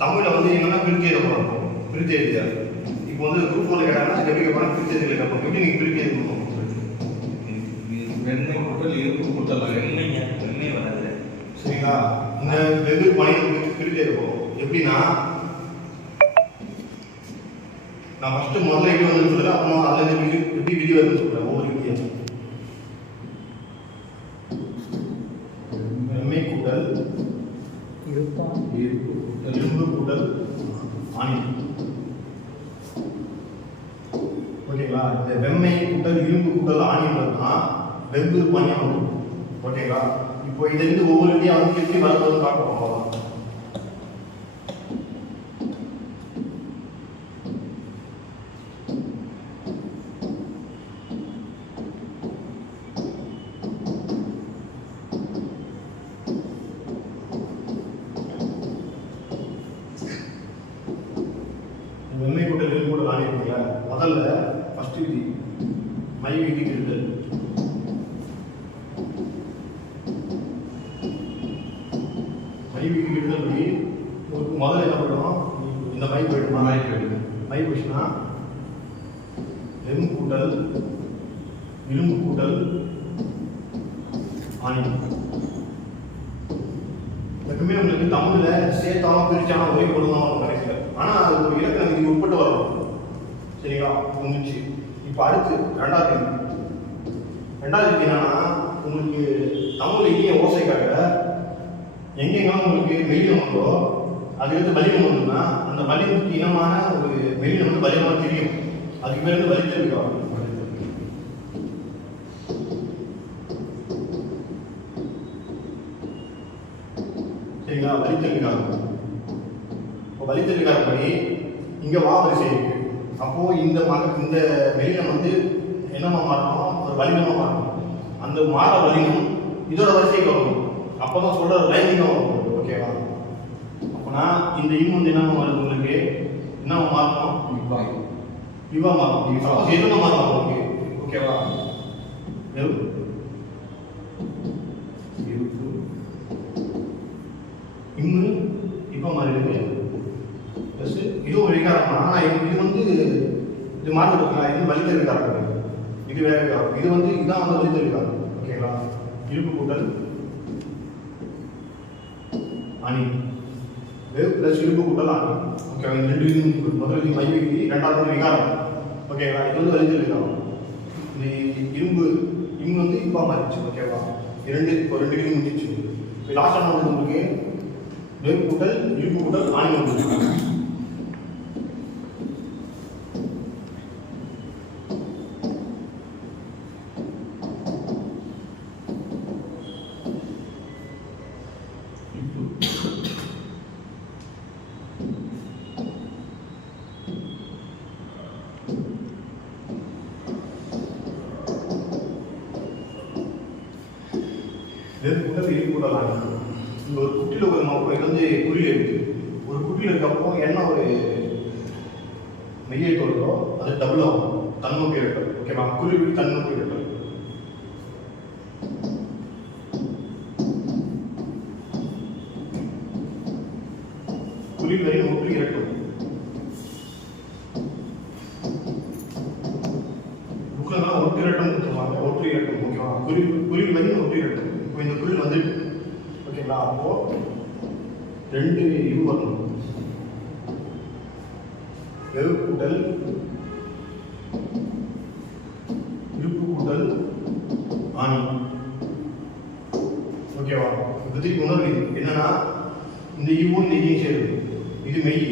தமிழில் வந்து என்னென்னா பிரித்து எழுத போகிறோம், பிரித்து எழுதியா. இப்போ வந்து குரூப் 4 கேட்டாங்கன்னா எப்படி கேட்பாங்க, பிரித்து எழுதி கேட்பாங்க. எப்படி நீங்கள் பிரித்து எழுதணும்? வெண்ணெய் கூட்டல் இருப்பு கூட்டல் வெண்ணெய் வராது. சரிங்களா? இந்த வெவ்வேறு பணியை பிரித்து எழுத போகிறோம். எப்படின்னா நான் ஃபஸ்ட்டு முதல்ல எப்படி வந்து சொல்கிறேன், அப்புறமா அதில் எப்படி விதி வருதுன்னு சொல்கிறேன். ஒவ்வொரு விதியாக வெம்மை கூட்டல் இரும்பு கூட்டல் ஆணி. ஓகேங்களா? இந்த வெம்மை கூட்டல் இரும்பு கூட்டல் ஆணின்றது தான் வெவ்வேறு பணியாக வரும். ஓகேங்களா? இப்போ இதுலேருந்து ஒவ்வொரு விதியாக வந்து எப்படி வரப்போகுதுன்னு பார்க்க போகலாம். வெம்மை கூட்டல் இரும்பு கூட்டல் ஆணி இருக்குல்ல, முதல்ல ஃபர்ஸ்ட் விதி மை விதி கெடுதல். மை விதி கெடுதல் படி முதல்ல என்ன பண்ணுறோம், இந்த மை போயிடுமா, மை போயிடுச்சுன்னா வெம் கூட்டல் இரும்பு கூட்டல் ஆணி. எப்பவுமே உங்களுக்கு தமிழில் சேர்த்தாலும் பிரிச்சாலும் ஒரே பொருள் தான் கிடைக்கல. ஆனால் அது ஒரு இலக்கண விதி உட்பட்டு வரும். சரிங்களா? முடிஞ்சு. இப்போ அடுத்து ரெண்டாவது விதி என்னன்னா, உங்களுக்கு தமிழ் இனிய ஓசைக்காக எங்கெங்கெல்லாம் உங்களுக்கு மெல்லினம் வந்தோ அதுக்கு வலினம் வந்ததுன்னா அந்த வலினத்துக்கு இனமான ஒரு மெல்லினம் வந்து வலினமாக தெரியும். அதுக்கு பேர் வந்து வலித்தல். சரிங்களா? வலித்தல். இப்போ வலித்தல் படி இங்கே வா வரிசை இருக்கு. அப்போ இந்த மெலினம் வந்து என்னமா மாறணும், ஒரு வலினமாக மாறணும். அந்த மாற வலினம் இதோட வரிசைக்கு வரும். அப்போதான் சொல்ற லைனிங்காக வரும். ஓகேவா? அப்போனா இந்த இம் வந்து என்ன வருது, உங்களுக்கு என்ன மாறணும், இவா மாறணும். எதுவும் மாறணும் உங்களுக்கு. ஓகேவா? இம்மு இப்போ மாறிடுது. ப்ளஸ் இதுவும் ஒரு விகாரம். ஆனால் இது வந்து இது மாறி இருக்குங்களா, இது வலித்தல் விகாரம். இது வேற விகாரம். இது வந்து இதுதான் வந்து வலித்தல் விகாரம். ஓகேங்களா? இருப்பு கூட்டல் அணி வேவ் ப்ளஸ் இருப்பு கூட்டல் அணி. ஓகேவா? இந்த ரெண்டு முதல் மை விதி, ரெண்டாவது விகாரம். ஓகேங்களா? இது வந்து வலித்தல் விகாரம். இந்த இரும்பு வந்து இப்போ மாறிடுச்சு. ஓகேவா? இப்போ ரெண்டு விதி முடிஞ்சிச்சு. இப்போ லாஸ்டான வந்து உங்களுக்கு வேவ் கூட்டல் இருப்பு கூட்டல் ஆணி வந்து இருப்பு கூட்டல் ஆணி. இந்த ஒரு குட்டியில் ஒரு இது வந்து குறியில் இருக்குது. ஒரு குட்டியில் இருக்கப்போ என்ன ஒரு மெய்யை தொடரோ அது டபுள் ஆகும். தன்னோக்கி இரட்டல். ஓகேவா? குறி தன்னோக்கி இரட்டல். குறில் வரை ஒற்றி இரட்டும். புக்கில் தான் ஒற்றி இரட்டும் கொடுத்துருவாங்க. ஒற்றி இரட்டும். ஓகேவா? குறில் வரை ஒற்றி இரட்டும். இப்போ இந்த குறில் வந்துட்டு. ஓகேங்களா? அப்போ ரெண்டு இது வரணும். வெவ் கூட்டல் இருப்பு கூட்டல் ஆணி. ஓகேவா? இப்போதைக்கு உணர்வு என்னன்னா, இந்த இவும் இந்த இதையும் சேருது. இது மெய்,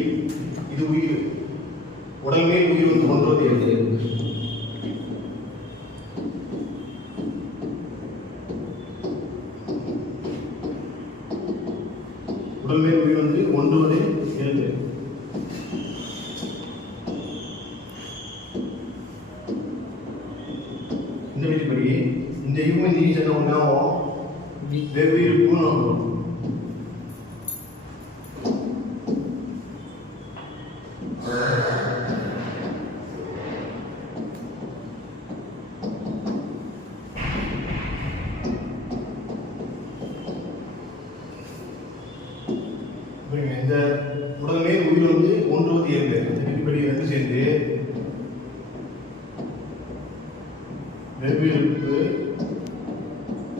இது உயிர். உடல் மேல் உயிர் வந்து ஒன்றது எது? உடல் மேல் உயிர் வந்து ஒன்றுவது எழுது. இந்த விதிப்படி இந்த இவும் இந்த ஈ சேர்ந்த உண்டாகும் வெவ்வேறு பூர்ணம் வரும். இந்த உடனே உயிர் வந்து 1/7 இந்த விதிப்படி 2 சேர்ந்து வெவ்வேறு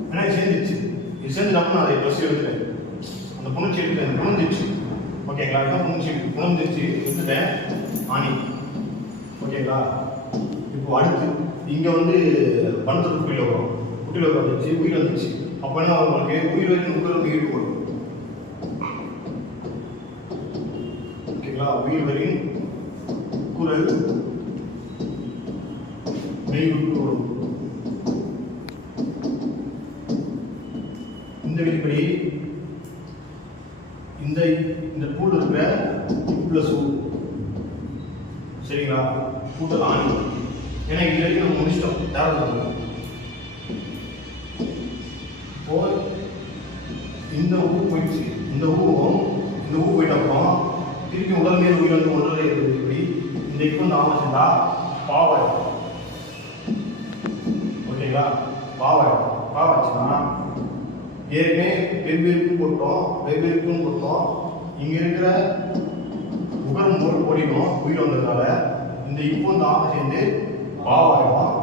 ஆனால் சேர்ந்துச்சு. இது சேர்ந்துடாம நான் அதை ப்ளஸ் எடுத்துட்டேன். அந்த புணர்ச்சி எடுத்துட்டேன், புணர்ந்துச்சு. ஓகேங்களா? இதுதான் புணர்ந்துச்சு எடுத்துட்டேன் ஆணி. ஓகேங்களா? இப்போ அடுத்து இங்கே வந்து பணத்துக்கு குட்டியில் வந்துச்சு, உயிர் வந்துச்சு. அப்போ என்ன உங்களுக்கு உயிர் வரைக்கும் 30 ஈடு வரும். ஓகேங்களா? உயிர் வரையும் குரல் மெய் விட்டு வரும். இந்த விதிப்படி இந்த பூல் இருக்கிற +U சரிங்களா? கூட்டல் ஆணி. ஏன்னா இது வரைக்கும் நம்ம முடிச்சிட்டோம். தேவை இப்போ இந்த ஊ போயிடுச்சு. இந்த ஊ போயிட்ட அப்புறம் திருப்பி உடல் மேல் உயிர் வந்து 1/2 இப்படி இந்த இப்போ வந்து ஆமாச்சுண்டா பாவாயிடும். ஓகேங்களா? பாவாச்சுன்னா ஏற்கனவே வெவ்வேறுக்கும் போட்டோம். இங்கே இருக்கிற உகரம் ஓடிடும் உயிர் வந்ததுனால இந்த இப்போ வந்து ஆமை சேர்ந்து பாவாயிடும்.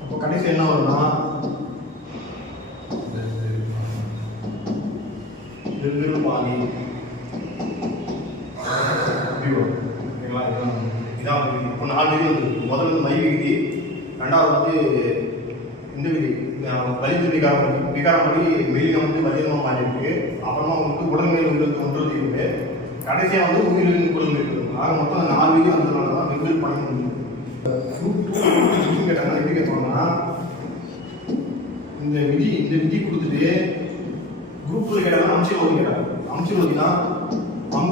அப்போ கடைசி என்ன வரும்னா வெவ்வேறு பாதி இதான் விதி. இப்போ 4 விதி வந்து முதல்ல வந்து மை விதி, ரெண்டாவது வந்து இந்த விதி வலித்து விகாரப்படி மெலினம் வந்து வலிதமாக மாறியிருக்கு. அப்புறமா உங்களுக்கு உடல் மேல் உயிர் வந்து 1/7 கடைசியாக வந்து உயிரின் குரல் இருக்குது. ஆக மொத்தம் 4 விதி வந்ததுனால தான் வெவ்வேறு பண்ண முடியும். கேட்டாங்கன்னா எப்படி கேட்பாங்கன்னா இந்த விதி கொடுத்துட்டு குரூப்பில் கேட்டாங்கன்னா அம்சம் கேட்டாங்க. அம்சம் ஓதினா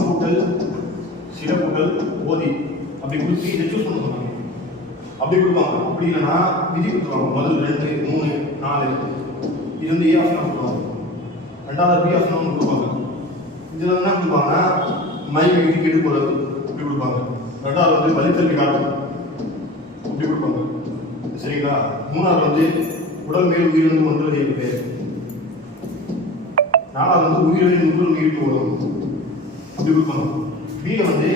கூட்டல் சில கூட்டல் ஓதி அப்படி கொடுத்து இதை சூஸ் பண்ண சொன்னாங்க. அப்படி கொடுப்பாங்க. அப்படி இல்லைன்னா விதி கொடுத்துருவாங்க. முதல் 2 3 4 இது வந்து ஏ ஆப்ஷனாக கொடுப்பாங்க. ரெண்டாவது பி ஆப்ஷனாக கொடுப்பாங்க. இதில் என்ன கொடுப்பாங்க? மை விதி கெடு போகிறது இப்படி கொடுப்பாங்க. ரெண்டாவது வந்து வலித்தல் விகாரம் அப்படி கொடுப்பாங்க. சரிங்களா? மூணாவது வந்து உடல் மேல் உயிர் வந்து 1/7 நாலாவது வந்து உயிரின் உடல் உயிருக்கு வரும் அப்படி கொடுப்பாங்க. பியில் வந்து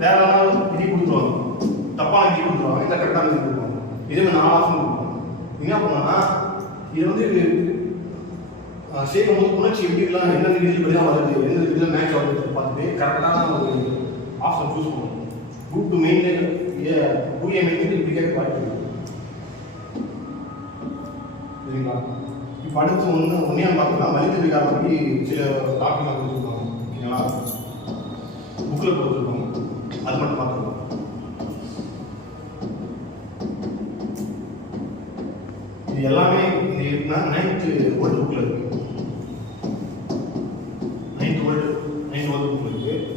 வேற ஏதாவது விதி கொடுத்துருவாங்க, தப்பான விதி கொடுத்துருவாங்க, இல்லை கரெக்டான விதி கொடுப்பாங்க. இதே மாதிரி 4 ஆப்ஷன் கொடுப்பாங்க. என்ன பண்ணோம்னா இது வந்து செய்யும்போது புணர்ச்சி எப்படிலாம் எந்தெந்த விதிப்படி தான் வருது, எந்த விதியில் மேட்ச் ஆகுது பார்த்துட்டு கரெக்டான ஒரு ஆப்ஷன் சூஸ் பண்ணணும். குரூப் 2 மெயின் டூஏ மெயின் இப்படி கேட்க வாய்ப்பு இருக்குது. சரிங்களா? இப்போ அடுத்து ஒன்றே பார்த்தோம்னா வலித்து விகாரப்படி சில டாக்குமெண்ட் கொடுத்துருப்பாங்க. ஓகேங்களா? புக்கில் கொடுத்துருப்பாங்க. அது மட்டும் பார்த்துருக்கோம். இது எல்லாமே இது எப்படின்னா 9th வேர்ல்டு புக்கில் இருக்கு. 9th வேர்ல்டு புக்கில் இருக்கு.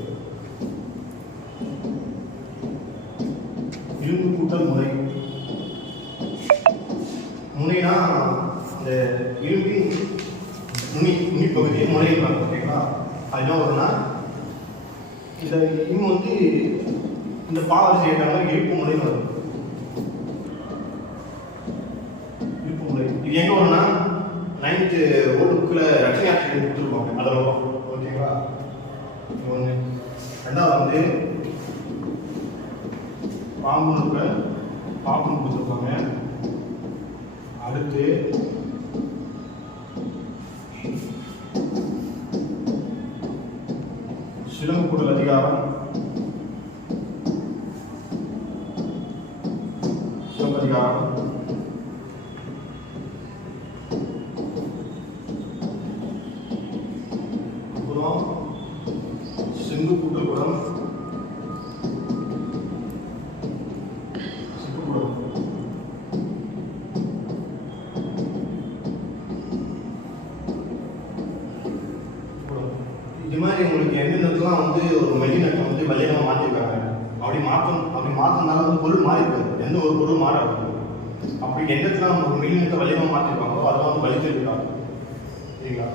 இரும்பு கூட்டல் முனைனா இந்த இரும்பின் நுனி பகுதியை முனைகிறாங்க. ஓகேங்களா? அது என்ன வரும்னா இந்த வந்து இந்த பாவம் செய்யறாங்க இருப்பு முனை வரும். இருப்பு முனை இது எங்க வரும்னா 9th வேர்ல்டு புக்கில் ரச்சனை ஆட்சி கொடுத்துருப்பாங்க. அதில் வரும். ஓகேங்களா? ஒன்று. ரெண்டாவது வந்து பாம்பு கொடுத்துருப்பாங்க. அடுத்து சிலம்பு கூடல் அதிகாரம், அப்புறம் சிந்து கூட்டல் குடம், இது மாதிரி உங்களுக்கு எந்தெந்தலாம் வந்து ஒரு மெல்லினத்தை வந்து வல்லினமாக மாற்றிருக்காங்க. அப்படி மாற்றினாலும் வந்து பொருள் மாறிருக்காது. எந்த ஒரு பொருள் மாறாது. அப்படி எந்தத்துலாம் ஒரு மெல்லினத்தை வல்லினமாக மாற்றிருக்காங்களோ அதெல்லாம் வந்து வலித்திருக்காங்க. சரிங்களா?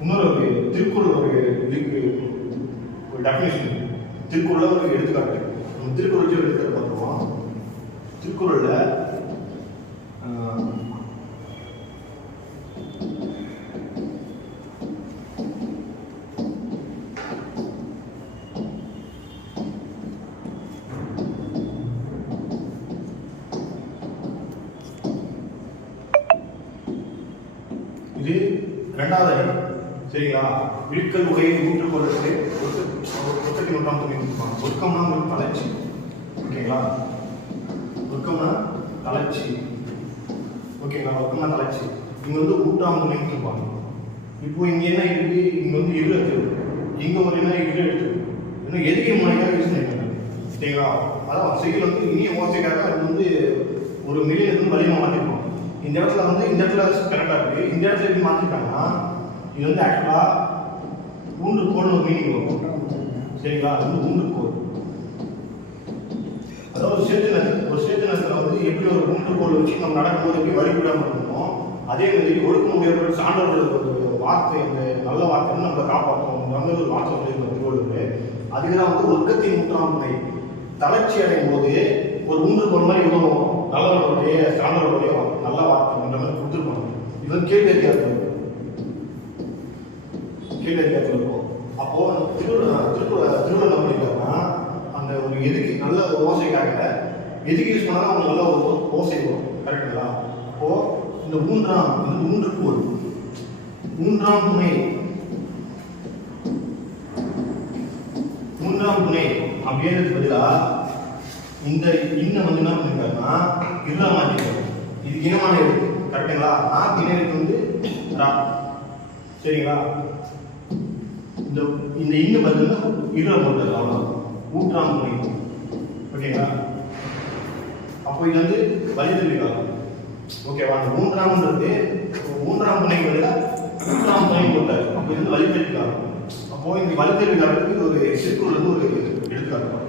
இன்னொரு திருக்குறள் இதுக்கு ஒரு டெஃபினேஷன், திருக்குறளில் ஒரு எடுத்துக்காட்டு. நம்ம திருக்குறள் எடுத்துக்காட்டு பார்த்துருவோம். திருக்குறளில் ரெண்டாவது அடி. சரிங்களா? இழுக்கல் உரையை ஊற்றுக்கொள்வதற்கு ஒற்கத்தி ஒன்றாம் துணை கொடுப்பாங்க. ஒர்க்கம்னா உங்களுக்கு தளர்ச்சி. ஓகேங்களா? ஒர்க்கம்னா தளர்ச்சி. ஓகேங்களா? ஒர்க்கம்னா தளர்ச்சி. இங்க வந்து ஊற்றாம் துணை கொடுப்பாங்க. இப்போ இங்க என்ன இருக்கு? இங்க வந்து இரு எடுத்து இங்க ஒரு என்ன இரு எடுத்து இன்னும் எதிரிய முறையாக யூஸ் பண்ணிருக்காங்க. சரிங்களா? அதான் செயல் வந்து இனிய ஓசைக்காக அது வந்து ஒரு மில்லியன் இருந்து வலிமை மாற்றிருக்கோம். இந்த இடத்துல வந்து இந்த இடத்துல கரெக்டாக இருக்கு. இந்த இடத்துல எப்படி மாற்றிருக்காங்கன்னா இது வந்து ஆக்சுவலா ஊன்றுகோல்னு ஒரு மீனிங் வரும். சரிங்களா? அது வந்து ஊன்றுகோல். அதாவது ஒரு சேத்தனத்தில் வந்து எப்படி ஒரு ஊன்றுகோல் வச்சு நம்ம நடக்கும்போது எப்படி வழிவிடாமல் இருக்கணும், அதே மாதிரி ஒழுக்கமுடைய சான்றோட ஒரு வார்த்தை, அந்த நல்ல வார்த்தை நம்மளை காப்பாற்றும். நல்ல ஒரு வார்த்தை சொல்லியிருக்கோம் திருவள்ளுவர். அதுக்கு தான் வந்து ஒர்க்கத்தின் ஊற்றாமை தளர்ச்சி அடையும் போது ஒரு ஊன்றுகோல் மாதிரி உதவும். நல்லவர்களுடைய சான்றோருடைய நல்ல வார்த்தைன்ற மாதிரி கொடுத்துருப்பாங்க. இது வந்து கேள்வி இருக்கும். அப்போ திருக்குறள் என்ன பண்ணிருக்காங்கன்னா அந்த ஒரு எதுக்கு நல்ல ஒரு ஓசைக்காக எதுக்கு யூஸ் பண்ணாலும் அவங்க நல்ல ஒரு ஓசை வரும். கரெக்டுங்களா? அப்போ இந்த ஊன்றுகோல் மூன்றாம் துணை அப்படின்றது பதிலாக இந்த இன்னும் வந்து என்ன பண்ணிருக்காருன்னா இருளா மாற்றிருக்காரு. இது இனமான எழுத்து. கரெக்டுங்களா? இன எழுத்து வந்து ரா. சரிங்களா? இந்த இன்னும் பார்த்தீங்கன்னா இருள போட்டது அவ்வளோ ஊற்றாம் துணை. ஓகேங்களா? அப்போ இது வந்து வழித்தெளிவு காலம். ஓகேவா? அந்த மூன்றாம் துணை பதிலாக ஊற்றாம் துணை போட்டார். அப்போ இது வந்து வழித்தெளிவு காலம். அப்போ இந்த வழித்தெளிவு காலத்துக்கு ஒரு திருக்குறள் வந்து ஒரு எடுத்துக்காட்டு.